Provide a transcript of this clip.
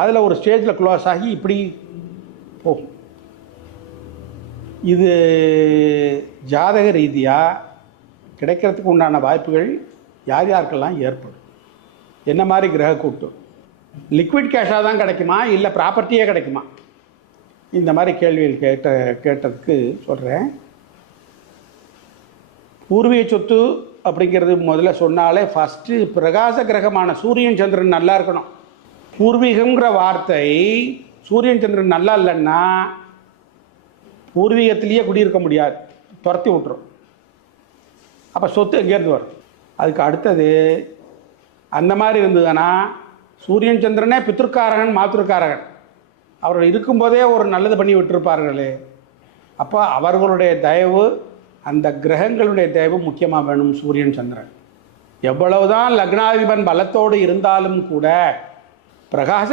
அதில் ஒரு ஸ்டேஜில் க்ளோஸ் ஆகி இப்படி போகும். இது ஜாதக ரீதியாக கிடைக்கிறதுக்கு உண்டான வாய்ப்புகள் யார் யாருக்கெல்லாம் ஏற்படும்? என்ன மாதிரி கிரக கூட்டு? லிக்விட் கேஷாக தான் கிடைக்குமா, இல்லை ப்ராப்பர்ட்டியே கிடைக்குமா? இந்த மாதிரி கேள்விகள் கேட்டதுக்கு சொல்கிறேன். பூர்வீக சொத்து அப்படிங்கிறது முதல்ல சொன்னாலே ஃபஸ்ட்டு பிரகாச கிரகமான சூரியன் சந்திரன் நல்லா இருக்கணும். பூர்வீகங்கிற வார்த்தை சூரியன் சந்திரன் நல்லா இல்லைன்னா பூர்வீகத்திலேயே குடியிருக்க முடியாது, துரத்தி விட்டுரும். அப்போ சொத்து எங்கேருந்து வரும்? அதுக்கு அடுத்தது அந்த மாதிரி இருந்ததுன்னா சூரியன் சந்திரனே பித்திருக்காரகன் மாத்திருக்காரகன், அவர்கள் இருக்கும்போதே ஒரு நல்லது பண்ணி விட்டுருப்பார்களே. அப்போ அவர்களுடைய தயவு, அந்த கிரகங்களுடைய தயவு முக்கியமாக வேணும். சூரியன் சந்திரன் எவ்வளவுதான் லக்னாதிபன் பலத்தோடு இருந்தாலும் கூட பிரகாச